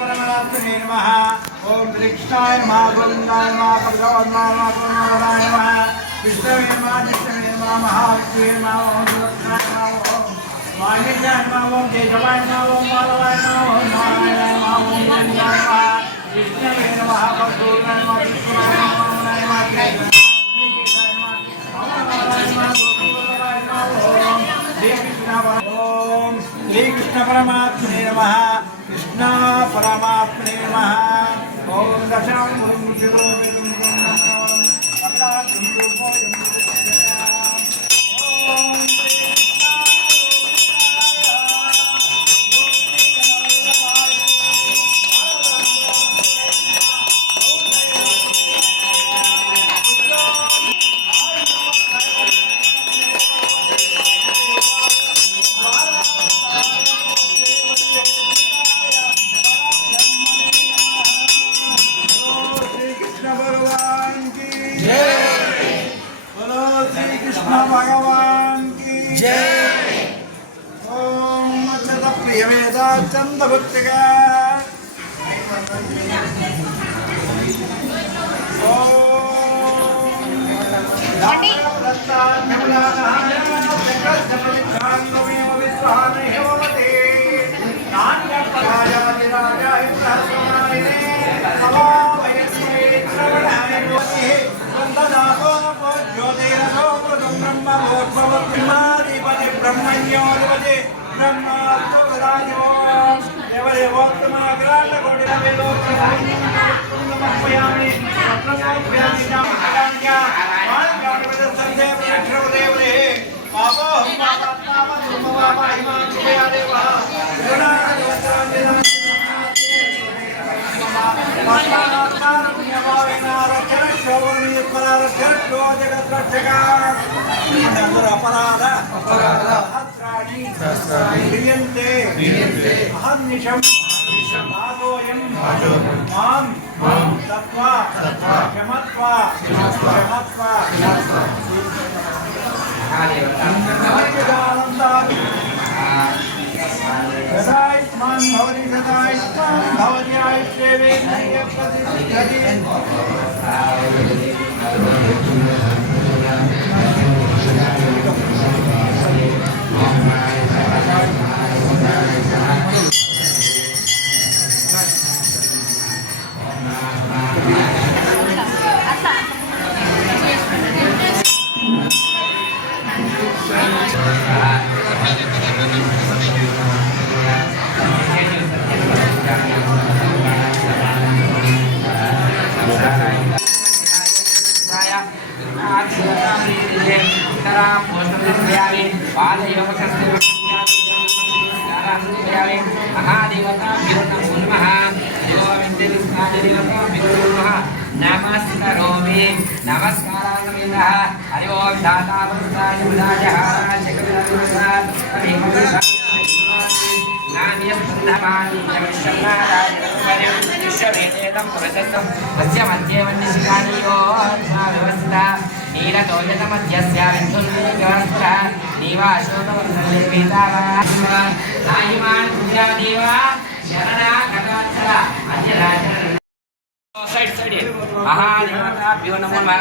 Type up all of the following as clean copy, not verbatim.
परमात्मने नमः। ओम कृष्णाय नमः गोविंदाय नमः भगवानाय नमः विष्णवे नमः नित्याय नमः महाविष्णुवे नमः ओम शिवाय नमः ओम वाणिज्याय नमः ओम केशवाय नमः ओम माधवाय नमः ओम नारायणाय नमः ओम जयंताय नमः विष्णवे नमः भगवानाय नमः विष्णुवाय नमः ओम श्री कृष्ण परमात्मने नमः। कृष्ण परमात्मने नमः। ओम दशांगुं शिवोमेतं ब्रह्मणोरं अग्राहं रूपोयं ओम भगवान की जय। ओम प्रिय वेदा चंद भक्तिका ब्रह्मण्योपदे ब्रह्मात्मराजो देवदेवोत्तमाग्राण गोडिरवेदोत्तमपयामि प्रथमोपयामि जामकराण्या मानव्यामि देवदेवरे बाबो पापात्मा धूमवामा हिमां कृपया देवः अपराध अहर्निशम् आदोयं मां तत्वा क्षमत्वा सदायुष्मान् भवति सदायुष्मान् भवत्यायुष्येवेन्द्रिय प्रतिष्ठति नमस्कारोमि नमस्कारानमिनः हरि ओम दातावस्ताय विराजहाराय जगविराजमान नान्यस्पन्दमानि जगशन्नाराय नमः विश्ववेदेदं प्रशस्तं तस्य मध्ये वन्यशिखानियो व्यवस्थिता नीलतोयतमध्यस्य विद्धुल्लिकवस्त्रः नीवाशोकवर्धननिर्मितावाः नायिमान् पूजादेवा शरणा कटाक्षर अजराजर साइड साइड महादेवताभ्यो नमो नमः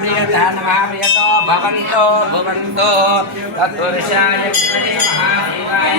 प्रियता नमः प्रियतो भवन्तो भवन्तो तत्पुरुषाय विद्महे महादेवाय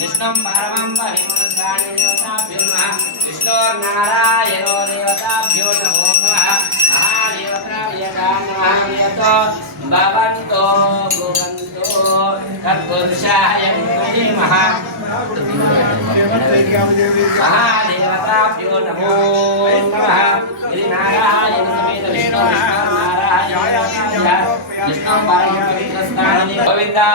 विष्णुं परमं पवित्रस्वामिदेवताभ्यो नमः विष्णुर्नारायणो देवताभ्यो नमो नमः महादेवताभ्यो नमः भवन्तो भवन्तो तत्पुरुषाय विद्महे महादेवताभ्यो नमो नमः गिरिनारायण समेत विष्णुं परमं पवित्रस्वामिने गोविन्दा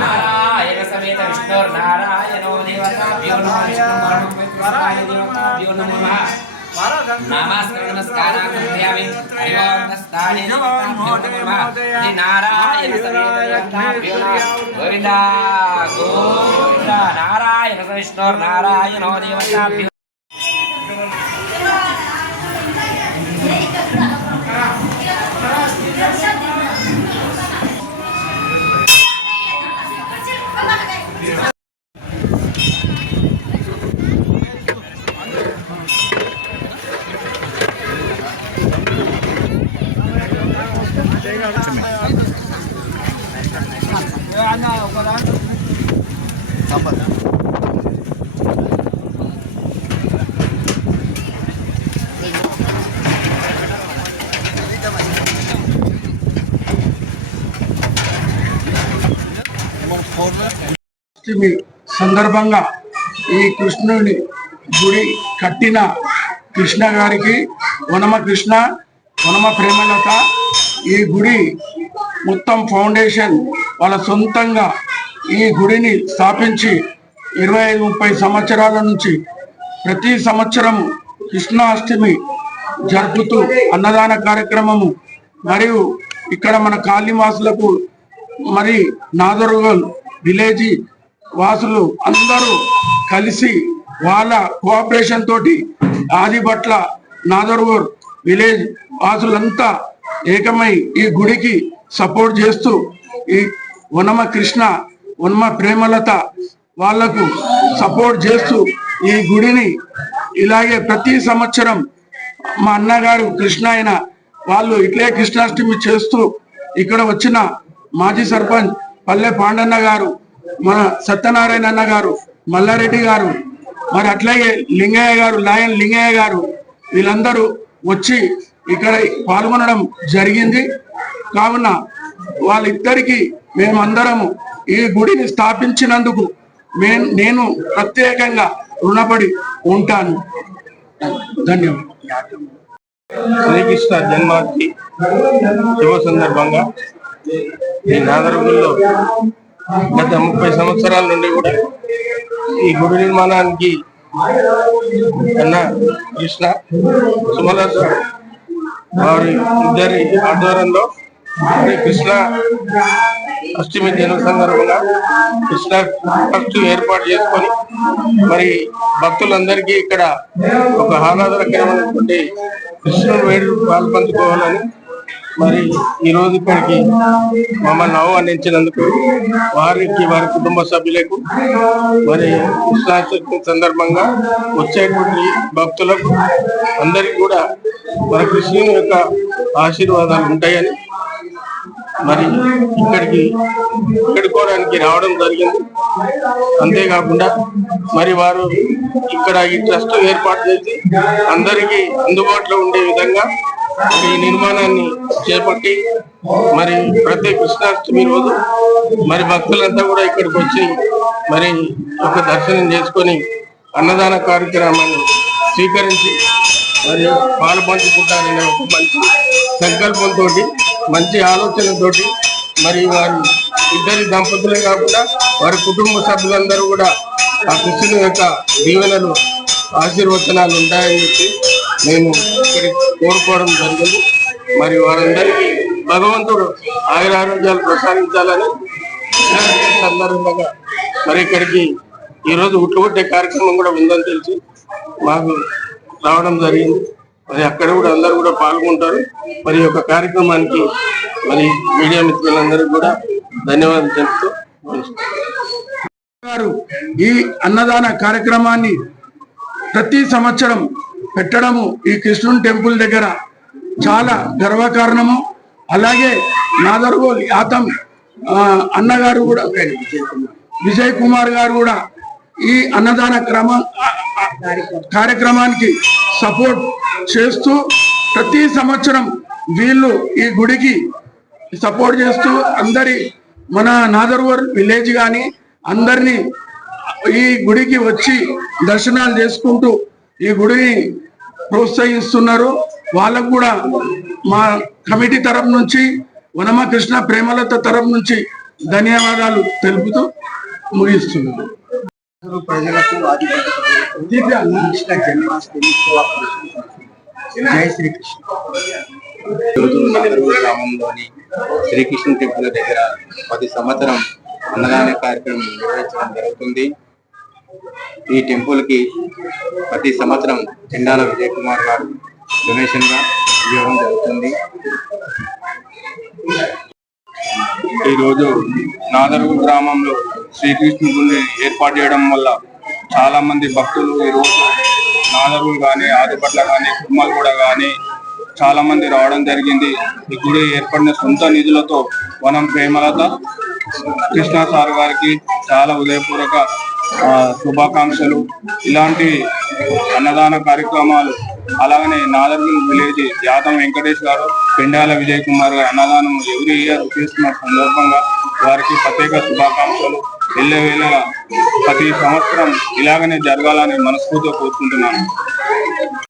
नारायण समेत विष्णुर्नारायणो देवताभ्यो नमः सर्वाय देवताभ्यो नमः नमस्कारान् समर्पयामि हरि ओम नमस्ते नारायण सवेदयाभ्यो गोविन्दा गोविन्दा नारायण विष्णु नारायणो देवताभ्यो సందర్భంగా ఈ కృష్ణుని గుడి కట్టిన కృష్ణ గారికి వనమ కృష్ణ వనమ ప్రేమలత ఈ గుడి మొత్తం ఫౌండేషన్ వాళ్ళ సొంతంగా ఈ గుడిని స్థాపించి 25-30 సంవత్సరాల నుంచి ప్రతి సంవత్సరం కృష్ణాష్టమి జరుపుతూ అన్నదాన కార్యక్రమము మరియు ఇక్కడ మన కాళీవాసులకు మరి నాదర్గోల్ విలేజ్ వాసులు అందరూ కలిసి వాళ్ళ కోఆపరేషన్ తోటి ఆదిబట్ల నాదర్గోల్ విలేజ్ వాసులంతా ఏకమై ఈ గుడికి సపోర్ట్ చేస్తూ ఈ వనమ కృష్ణ వనమ ప్రేమలత వాళ్లకు సపోర్ట్ చేస్తూ ఈ గుడిని ఇలాగే ప్రతి సంవత్సరం మా అన్నగారు కృష్ణ అయిన వాళ్ళు ఇట్లే కృష్ణాష్టమి చేస్తూ ఇక్కడ వచ్చిన మాజీ సర్పంచ్ పల్లె పాండన్న గారు, మన సత్యనారాయణ అన్న గారు, మల్లారెడ్డి గారు, మరి అట్లాగే లింగయ్య గారు, లాయన్ లింగయ్య గారు వీళ్ళందరూ వచ్చి ఇక్కడ పాల్గొనడం జరిగింది. కావున వాళ్ళిద్దరికి మేమందరము ఈ గుడిని స్థాపించినందుకు నేను ప్రత్యేకంగా రుణపడి ఉంటాను. ధన్యవాదాలు. శ్రీకృష్ణ జన్మాష్టమి శుభ సందర్భంగా ఈ నాదర్గోల్లో గత 30 సంవత్సరాల నుండి కూడా ఈ గుడి నిర్మాణానికి అన్న కృష్ణ సుమలత వారి ఇద్దరి ఆధ్వర్యంలో కృష్ణ అష్టమి దిన సందర్భంగా కృష్ణ ట్రస్ట్ ఏర్పాటు చేసుకొని మరి భక్తులందరికీ ఇక్కడ ఒక ఆహ్లాదకరమైనటువంటి కృష్ణుడు వేడి పాల్పంచుకోవాలని మరి ఈ రోజు ఇక్కడికి మమ్మల్ని ఆహ్వానించినందుకు వారి కుటుంబ సభ్యులకు మరి కృష్ణాష్టమి సందర్భంగా వచ్చేటువంటి భక్తులకు అందరికి కూడా మన కృష్ణుని యొక్క ఆశీర్వాదాలు ఉంటాయని మరి ఇక్కడికోవడానికి రావడం జరిగింది. అంతేకాకుండా మరి వారు ఇక్కడ ఈ ట్రస్ట్ ఏర్పాటు చేసి అందరికీ అందుబాటులో ఉండే విధంగా ఈ నిర్మాణాన్ని చేపట్టి మరి ప్రతి కృష్ణాష్టమి రోజు మరి భక్తులంతా కూడా ఇక్కడికి వచ్చి మరి ఒక దర్శనం చేసుకొని అన్నదాన కార్యక్రమాన్ని స్వీకరించి మరి పాలు పంచుకుంటారనే ఒక మంచి సంకల్పంతో మంచి ఆలోచనతోటి మరి వారి ఇద్దరి దంపతులే కాకుండా వారి కుటుంబ సభ్యులందరూ కూడా ఆ కృష్ణుని యొక్క దీవెనలు ఆశీర్వచనాలు ఉంటాయని చెప్పి మేము ఇక్కడ కోరుకోవడం జరిగింది. మరి వారందరికీ భగవంతుడు ఆయురారోగ్యాలు ప్రసాదించాలని సందర్భంగా మరి ఇక్కడికి ఈరోజు ఉట్టుకొట్టే కార్యక్రమం కూడా ఉందని తెలిసి మాకు రావడం జరిగింది. మరి అక్కడ కూడా అందరూ కూడా పాల్గొంటారు. మరి యొక్క కార్యక్రమానికి మరి మీడియా మిత్రులందరికీ కూడా ధన్యవాదాలు చెప్తూ ఈ అన్నదాన కార్యక్రమాన్ని ప్రతి సంవత్సరం పెట్టడము ఈ కృష్ణుని టెంపుల్ దగ్గర చాలా గర్వకారణము. అలాగే నాదర్గోల్ యాతం అన్నగారు కూడా విజయ్ కుమార్ గారు కూడా ఈ అన్నదాన కార్యక్రమానికి సపోర్ట్ చేస్తూ ప్రతి సంవత్సరం వీళ్ళు ఈ గుడికి సపోర్ట్ చేస్తూ అందరి మన నాదర్గోల్ విలేజ్ కానీ అందరినీ ఈ గుడికి వచ్చి దర్శనాలు చేసుకుంటూ ఈ గుడిని ప్రోత్సహిస్తున్నారు. వాళ్ళకు కూడా మా కమిటీ తరఫు నుంచి వనమ కృష్ణ ప్రేమలత తరఫు నుంచి ధన్యవాదాలు తెలుపుతూ ముగిస్తున్నాను. ప్రజలకు కృష్ణ జన్మాష్టమి జై శ్రీకృష్ణ. గ్రామంలోని శ్రీకృష్ణ టెంపుల్ దగ్గర 10 సంవత్సరం అన్నదాన కార్యక్రమం నిర్వహించడం జరుగుతుంది. ఈ టెంపుల్ కి ప్రతి సంవత్సరం చెండాల విజయ్ కుమార్ గారు డొనేషన్ గా ఇవ్వడం జరుగుతుంది. ఈరోజు నాదరుగు గ్రామంలో శ్రీకృష్ణుడిని ఏర్పాటు చేయడం వల్ల చాలా మంది భక్తులు ఈరోజు నాదరుగు కానీ ఆదిపట్ల కానీ కుమ్మలగూడ కానీ చాలా మంది రావడం జరిగింది. ఈ గుడి ఏర్పడిన సొంత నిధులతో వనం ప్రేమలత కృష్ణ సార్ గారికి చాలా ఉదయపూర్వక శుభాకాంక్షలు. ఇలాంటి అన్నదాన కార్యక్రమాలు అలాగనే నాదర్గిరి విలేజ్ యాదం వెంకటేష్ గారు పెండాల విజయ్ కుమార్ గారు అన్నదానం ఎవ్రీ ఇయర్ చేస్తున్న సందర్భంగా వారికి ప్రత్యేక శుభాకాంక్షలు. ఎల్లవేళ ప్రతి సంవత్సరం ఇలాగనే జరగాలని మనస్ఫూర్తిగా కోరుకుంటున్నాను.